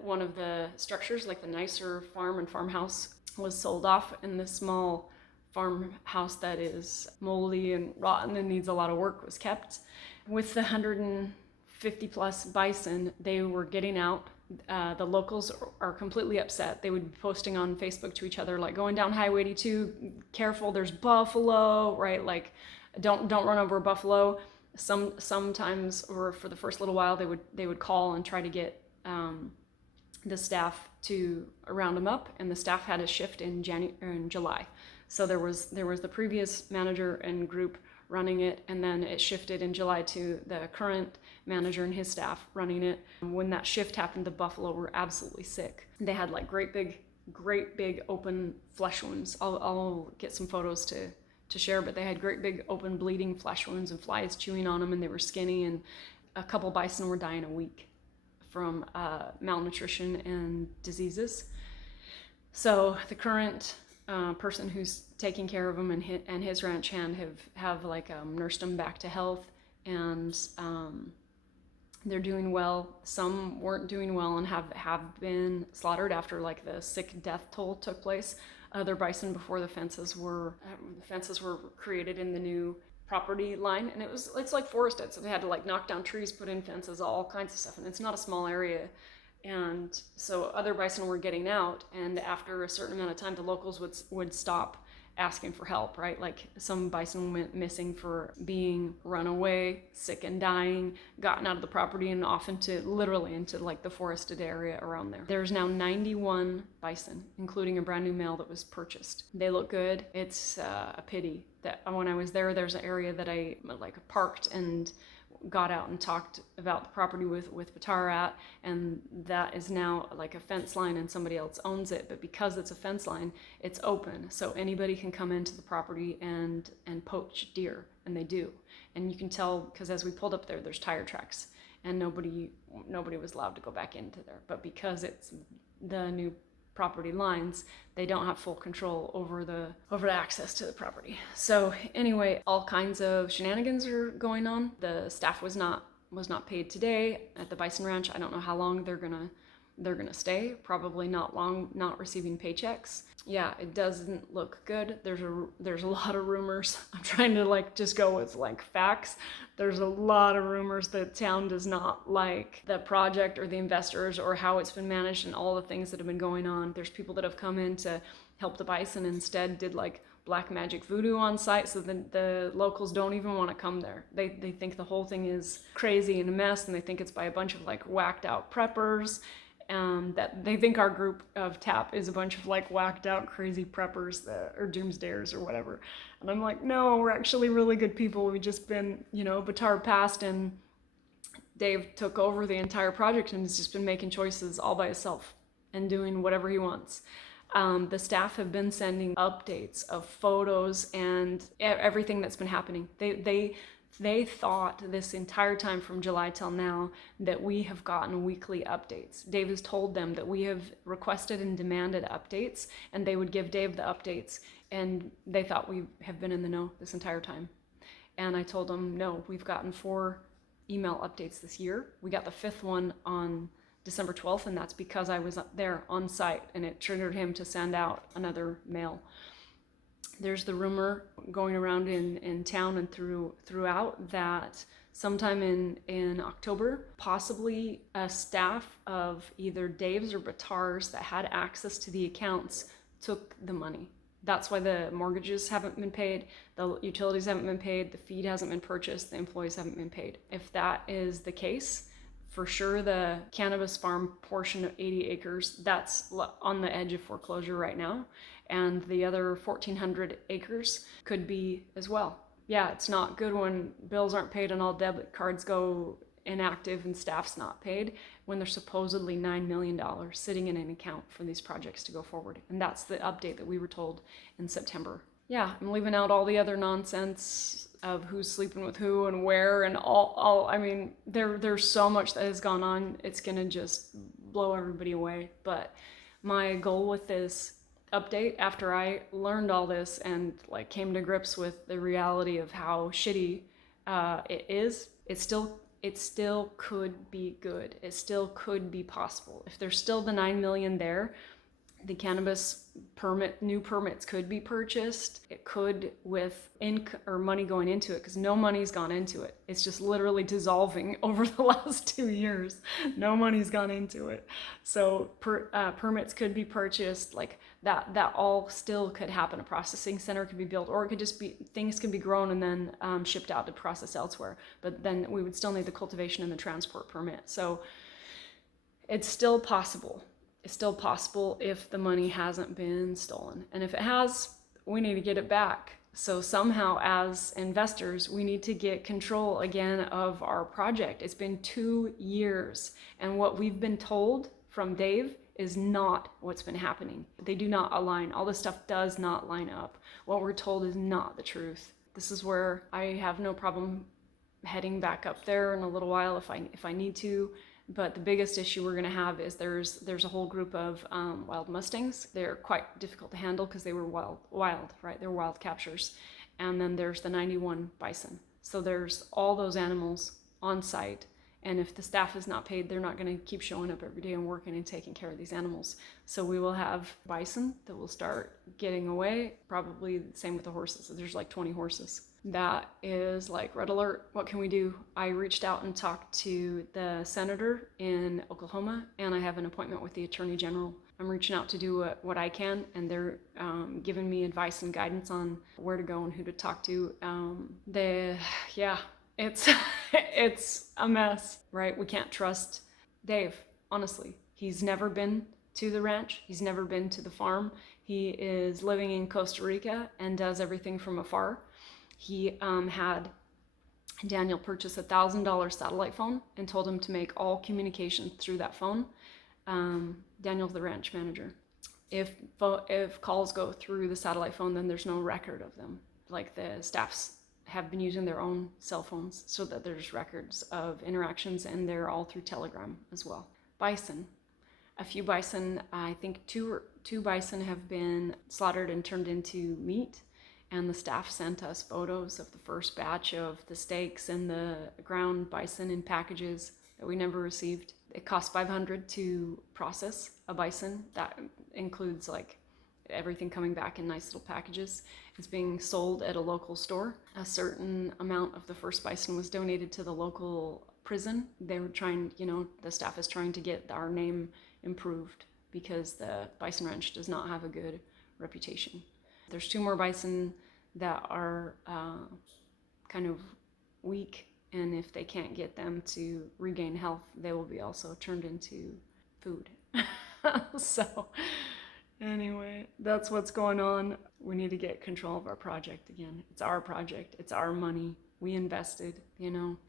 One of the structures, like the nicer farm and farmhouse, was sold off, and the small farmhouse that is moldy and rotten and needs a lot of work was kept. With the 150 plus bison, they were getting out. The locals are completely upset. They would be posting on Facebook to each other, like, going down Highway 82, careful, there's buffalo, right? Like, don't run over a buffalo. Sometimes, or for the first little while, they would call and try to get the staff to round them up, and the staff had a shift in July. So there was the previous manager and group running it, and then it shifted in July to the current manager and his staff running it. When that shift happened, the buffalo were absolutely sick. They had like great big open flesh wounds. I'll get some photos to share, but they had great big open bleeding flesh wounds and flies chewing on them, and they were skinny, and a couple bison were dying a week from malnutrition and diseases. So the current person who's taking care of them and his ranch hand have like nursed them back to health, and they're doing well. Some weren't doing well and have been slaughtered after like the sick death toll took place. Other bison, before the fences were created in the new property line, and it's like forested, so they had to like knock down trees, put in fences, all kinds of stuff, and it's not a small area. And so other bison were getting out, and after a certain amount of time, the locals would stop asking for help, right? Like, some bison went missing for being run away, sick and dying, gotten out of the property and off literally into like the forested area around there. There's now 91 bison, including a brand new male that was purchased. They look good. It's a pity that when I was there's an area that I like parked and got out and talked about the property with Batar at, and that is now like a fence line and somebody else owns it, but because it's a fence line, it's open, so anybody can come into the property and poach deer, and they do. And you can tell because as we pulled up there's tire tracks, and nobody was allowed to go back into there, but because it's the new property lines, they don't have full control over the access to the property. So anyway, all kinds of shenanigans are going on. The staff was not paid today at the Bison Ranch. I don't know how long they're gonna stay. Probably not long, not receiving paychecks. Yeah, it doesn't look good. There's a lot of rumors. I'm trying to like just go with like facts. There's a lot of rumors that town does not like the project or the investors or how it's been managed and all the things that have been going on. There's people that have come in to help the bison, instead did like black magic voodoo on site, so the locals don't even want to come there. They think the whole thing is crazy and a mess, and they think it's by a bunch of like whacked out preppers. That they think our group of TAP is a bunch of like whacked out crazy preppers or doomsdayers or whatever. And I'm like, no, we're actually really good people. We've just been, Batar passed and Dave took over the entire project and has just been making choices all by himself and doing whatever he wants. The staff have been sending updates of photos and everything that's been happening. They thought this entire time from July till now that we have gotten weekly updates. Dave has told them that we have requested and demanded updates, and they would give Dave the updates, and they thought we have been in the know this entire time. And I told them, no, we've gotten 4 email updates this year. We got the 5th one on December 12th, and that's because I was up there on site, and it triggered him to send out another mail. There's the rumor going around in town and throughout that sometime in October, possibly a staff of either Dave's or Batar's that had access to the accounts took the money. That's why the mortgages haven't been paid, the utilities haven't been paid, the feed hasn't been purchased, the employees haven't been paid. If that is the case, for sure the cannabis farm portion of 80 acres, that's on the edge of foreclosure right now. And the other 1,400 acres could be as well. Yeah, it's not good when bills aren't paid and all debit cards go inactive and staff's not paid when there's supposedly $9 million sitting in an account for these projects to go forward. And that's the update that we were told in September. Yeah, I'm leaving out all the other nonsense of who's sleeping with who and where and all I mean, there's so much that has gone on. It's gonna just blow everybody away. But my goal with this update, after I learned all this and like came to grips with the reality of how shitty it is, it still could be good. It still could be possible. If there's still the 9 million there, the cannabis new permits could be purchased. It could with money going into it, because no money's gone into it. It's just literally dissolving over the last 2 years. No money's gone into it. So permits could be purchased, like that all still could happen. A processing center could be built, or it could just be, things could be grown and then shipped out to process elsewhere. But then we would still need the cultivation and the transport permit. So it's still possible. It's still possible if the money hasn't been stolen. And if it has, we need to get it back. So somehow as investors, we need to get control again of our project. It's been 2 years, and what we've been told from Dave is not what's been happening. They do not align. All this stuff does not line up. What we're told is not the truth. This is where I have no problem heading back up there in a little while if I need to. But the biggest issue we're going to have is there's a whole group of wild mustangs. They're quite difficult to handle because they were wild, right? They're wild captures. And then there's the 91 bison. So there's all those animals on site. And if the staff is not paid, they're not going to keep showing up every day and working and taking care of these animals. So we will have bison that will start getting away. Probably the same with the horses. There's like 20 horses. That is like red alert. What can we do? I reached out and talked to the senator in Oklahoma, and I have an appointment with the attorney general. I'm reaching out to do what I can, and they're giving me advice and guidance on where to go and who to talk to. It's it's a mess, right? We can't trust Dave, honestly. He's never been to the ranch. He's never been to the farm. He is living in Costa Rica and does everything from afar. He had Daniel purchase a $1,000 satellite phone and told him to make all communications through that phone. Daniel's the ranch manager. If calls go through the satellite phone, then there's no record of them. Like the staffs have been using their own cell phones so that there's records of interactions, and they're all through Telegram as well. Bison. A few bison, I think two bison have been slaughtered and turned into meat. And the staff sent us photos of the first batch of the steaks and the ground bison in packages that we never received. It cost $500 to process a bison. That includes like everything coming back in nice little packages. It's being sold at a local store. A certain amount of the first bison was donated to the local prison. They were trying, the staff is trying to get our name improved because the bison ranch does not have a good reputation. There's 2 more bison that are kind of weak, and if they can't get them to regain health, they will be also turned into food. So anyway, that's what's going on. We need to get control of our project again. It's our project. It's our money. We invested,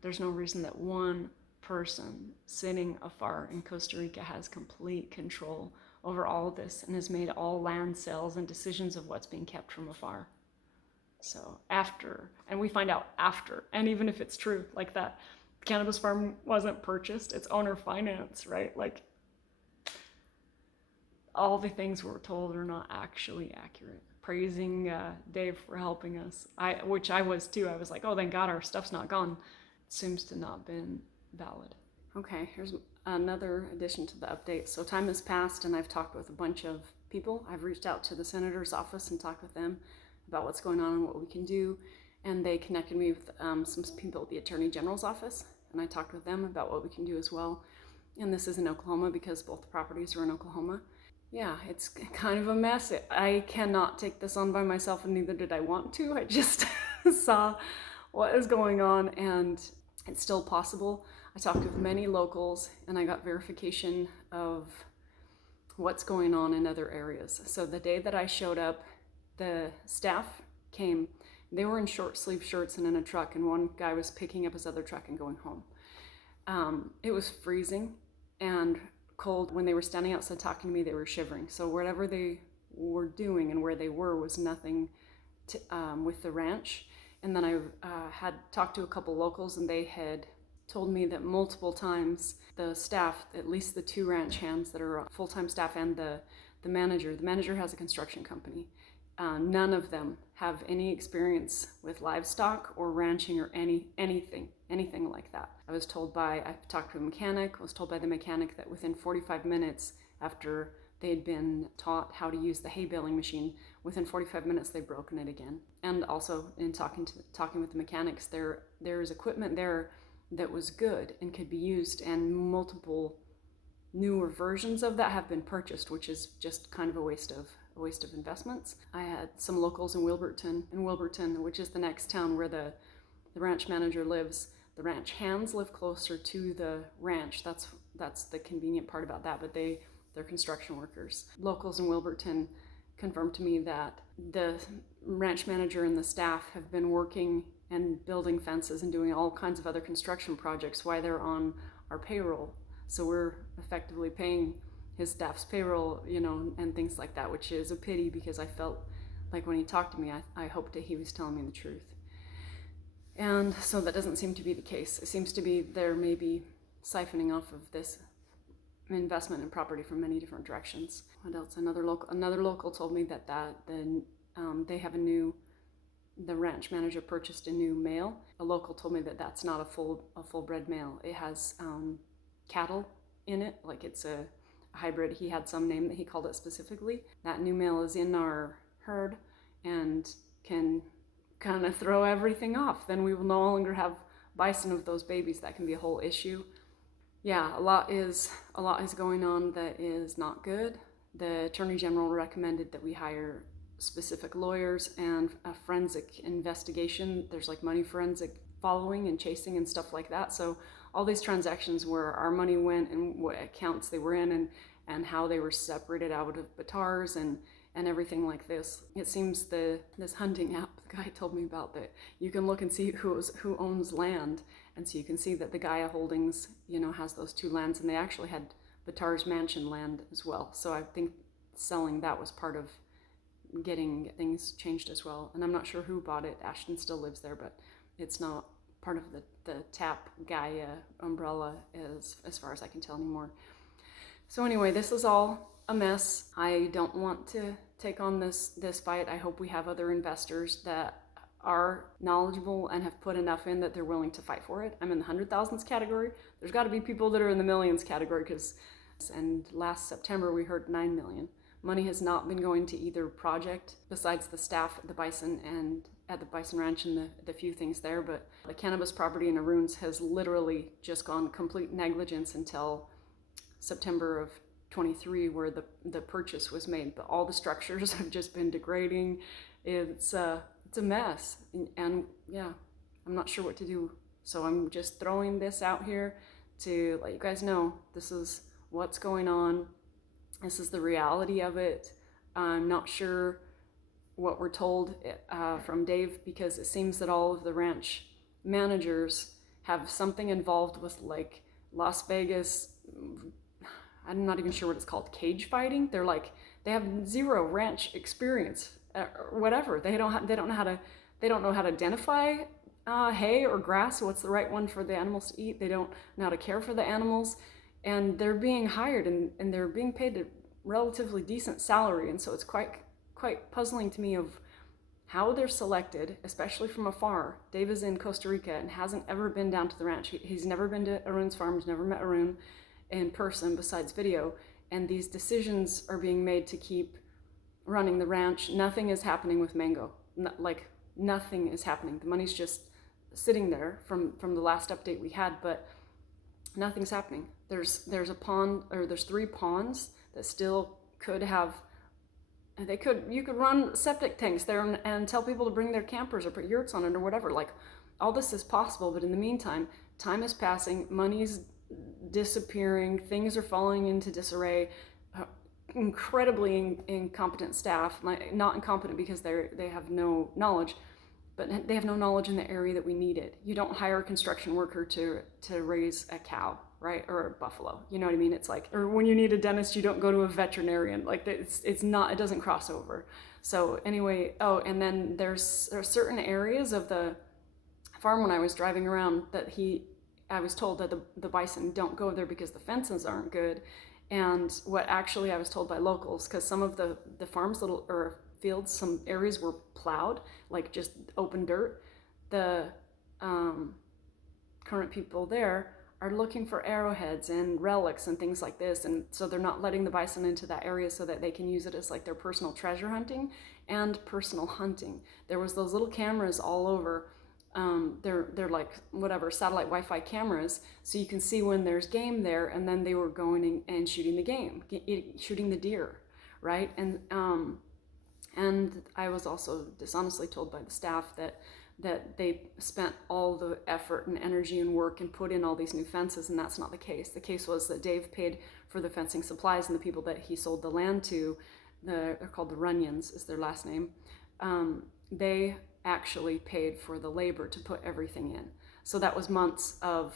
There's no reason that one person sitting afar in Costa Rica has complete control over all of this and has made all land sales and decisions of what's being kept from afar. So and we find out after, and even if it's true, like that cannabis farm wasn't purchased, it's owner finance, right? Like all the things we're told are not actually accurate. Praising Dave for helping us, which I was too. I was like, oh, thank God our stuff's not gone. It seems to not been valid. Okay, here's another addition to the update. So time has passed and I've talked with a bunch of people. I've reached out to the senator's office and talked with them about what's going on and what we can do. And they connected me with some people at the Attorney General's office, and I talked with them about what we can do as well. And this is in Oklahoma because both the properties are in Oklahoma. Yeah, it's kind of a mess. I cannot take this on by myself, and neither did I want to. I just saw what is going on, and it's still possible. I talked with many locals, and I got verification of what's going on in other areas. So the day that I showed up, the staff came. They were in short sleeve shirts and in a truck, and one guy was picking up his other truck and going home. It was freezing and cold. When they were standing outside talking to me, they were shivering. So whatever they were doing and where they were was nothing with the ranch. And then I had talked to a couple locals, and they had told me that multiple times the staff, at least the 2 ranch hands that are full-time staff, and the manager has a construction company. None of them have any experience with livestock or ranching or anything like that. I talked to a mechanic, was told by the mechanic that within 45 minutes after they had been taught how to use the hay baling machine, within 45 minutes they'd broken it again. And also in talking with the mechanics, there's equipment there that was good and could be used, and multiple newer versions of that have been purchased, which is just kind of a waste of investments. I had some locals in Wilburton, which is the next town where the ranch manager lives. The ranch hands live closer to the ranch. That's the convenient part about that, but they're construction workers. Locals in Wilburton confirmed to me that the ranch manager and the staff have been working and building fences and doing all kinds of other construction projects while they're on our payroll. So we're effectively paying his staff's payroll, and things like that, which is a pity, because I felt like when he talked to me, I hoped that he was telling me the truth. And so that doesn't seem to be the case. It seems to be they're maybe siphoning off of this investment in property from many different directions. What else? Another local told me that they have the ranch manager purchased a new male. A local told me that that's not a full bred male. It has cattle in it, like it's a hybrid. He had some name that he called it specifically. That new male is in our herd and can kind of throw everything off. Then we will no longer have bison of those babies. That can be a whole issue. Yeah, a lot is going on that is not good. The Attorney General recommended that we hire specific lawyers and a forensic investigation. There's like money forensic following and chasing and stuff like that. So all these transactions where our money went and what accounts they were in and how they were separated out of batars and everything like this. It seems this hunting app the guy told me about, that you can look and see who owns land, and so you can see that the Gaia Holdings has those 2 lands, and they actually had Batar's mansion land as well. So I think selling that was part of getting things changed as well. And I'm not sure who bought it. Ashton still lives there, but it's not part of the TAP Gaia umbrella as far as I can tell anymore. So anyway, this is all a mess. I don't want to take on this fight. I hope we have other investors that are knowledgeable and have put enough in that they're willing to fight for it. I'm in the 100,000s category. There's got to be people that are in the millions category, and last September we heard 9 million. Money has not been going to either project besides the staff at the Bison and at the Bison Ranch and the few things there, but the cannabis property in Arun's has literally just gone complete negligence until September of 23, where the purchase was made. But all the structures have just been degrading. It's a mess, and yeah, I'm not sure what to do. So I'm just throwing this out here to let you guys know this is what's going on. This is the reality of it. I'm not sure what we're told from Dave, because it seems that all of the ranch managers have something involved with like Las Vegas. I'm not even sure what it's called, cage fighting. They have zero ranch experience, or whatever. They don't know how to identify hay or grass. What's the right one for the animals to eat? They don't know how to care for the animals, and they're being hired and they're being paid a relatively decent salary. And so it's quite puzzling to me of how they're selected, especially from afar. Dave is in Costa Rica and hasn't ever been down to the ranch. He's never been to Arun's farm. He's never met Arun in person besides video. And these decisions are being made to keep running the ranch. Nothing is happening with Mango. like nothing is happening. The money's just sitting there from the last update we had, but nothing's happening. There's a pond, or there's 3 ponds that still could have, you could run septic tanks there and tell people to bring their campers or put yurts on it or whatever. Like, all this is possible, but in the meantime, time is passing, money's disappearing, things are falling into disarray. Incredibly incompetent staff, not incompetent because they have no knowledge, but they have no knowledge in the area that we need it. You don't hire a construction worker to raise a cow, right? Or a buffalo, you know what I mean? It's like, or when you need a dentist, you don't go to a veterinarian. Like, it's not, it doesn't cross over. So anyway, oh, and then there are certain areas of the farm when I was driving around that I was told that the bison don't go there because the fences aren't good. And what actually I was told by locals, because some of the farms, or fields, some areas were plowed, like just open dirt. The current people there are looking for arrowheads and relics and things like this, and so they're not letting the bison into that area so that they can use it as like their personal treasure hunting and personal hunting. There was those little cameras all over. They're like whatever, satellite Wi-Fi cameras, so you can see when there's game there, and then they were going and shooting the game, shooting the deer, right? And I was also dishonestly told by the staff that they spent all the effort and energy and work and put in all these new fences, and that's not the case. The case was that Dave paid for the fencing supplies, and the people that he sold the land to, they're called the Runyons is their last name, they actually paid for the labor to put everything in. So that was months of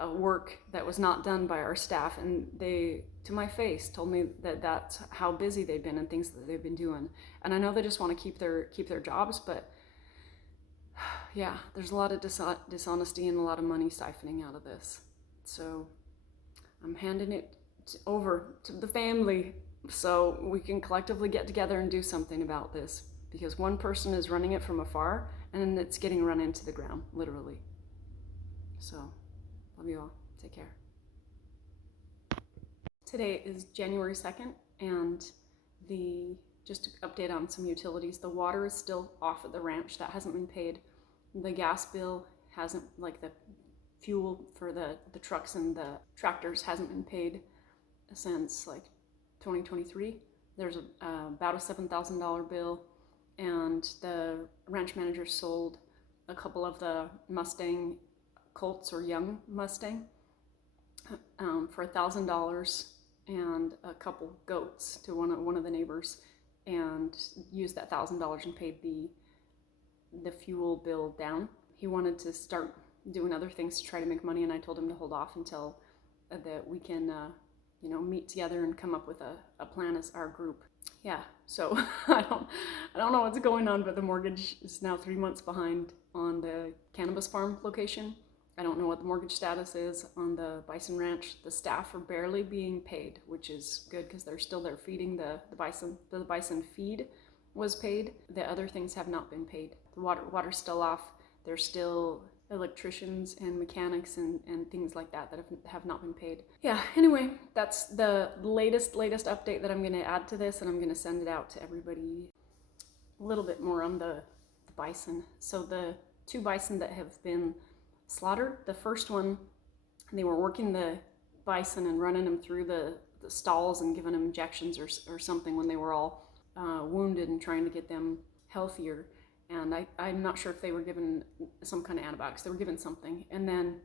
work that was not done by our staff, and they, to my face, told me that that's how busy they've been and things that they've been doing. And I know they just want to keep their jobs, but yeah, there's a lot of dishonesty and a lot of money siphoning out of this. So I'm handing it over to the family so we can collectively get together and do something about this, because one person is running it from afar and it's getting run into the ground, literally. So, love you all. Take care. Today is January 2nd, and just to update on some utilities, the water is still off at the ranch. That hasn't been paid. The gas bill hasn't, like the fuel for the trucks and the tractors hasn't been paid since like 2023. There's about a $7,000 bill. And the ranch manager sold a couple of the Mustang colts, or young Mustang, for $1,000, and a couple goats to one of the neighbors, and used that $1,000 and paid the fuel bill down. He wanted to start doing other things to try to make money, and I told him to hold off until that we can meet together and come up with a plan as our group. Yeah, so I don't know what's going on, but the mortgage is now 3 months behind on the cannabis farm location. I don't know what the mortgage status is on the Bison Ranch. The staff are barely being paid, which is good because they're still there feeding the bison. The bison feed was paid. The other things have not been paid. The water's still off. There's still electricians and mechanics and things like that have not been paid. Yeah, anyway, that's the latest update that I'm going to add to this, and I'm going to send it out to everybody. A little bit more on the bison. So the 2 bison that have been slaughtered, the first one, they were working the bison and running them through the stalls and giving them injections or something when they were all wounded, and trying to get them healthier. And I'm not sure if they were given some kind of antibiotics. They were given something. And then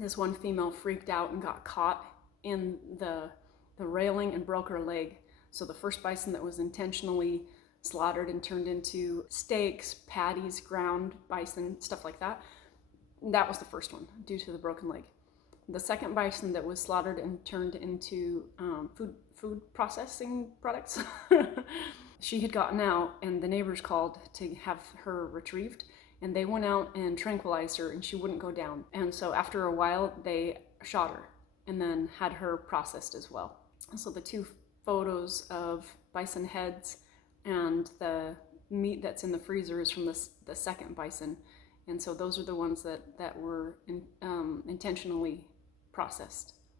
this one female freaked out and got caught in the railing and broke her leg. So the first bison that was intentionally slaughtered and turned into steaks, patties, ground bison, stuff like that, that was the first one due to the broken leg. The second bison that was slaughtered and turned into food processing products, she had gotten out, and the neighbors called to have her retrieved, and they went out and tranquilized her, and she wouldn't go down. And so after a while, they shot her and then had her processed as well. So the 2 photos of bison heads and the meat that's in the freezer is from the second bison. And so those are the ones that were intentionally processed.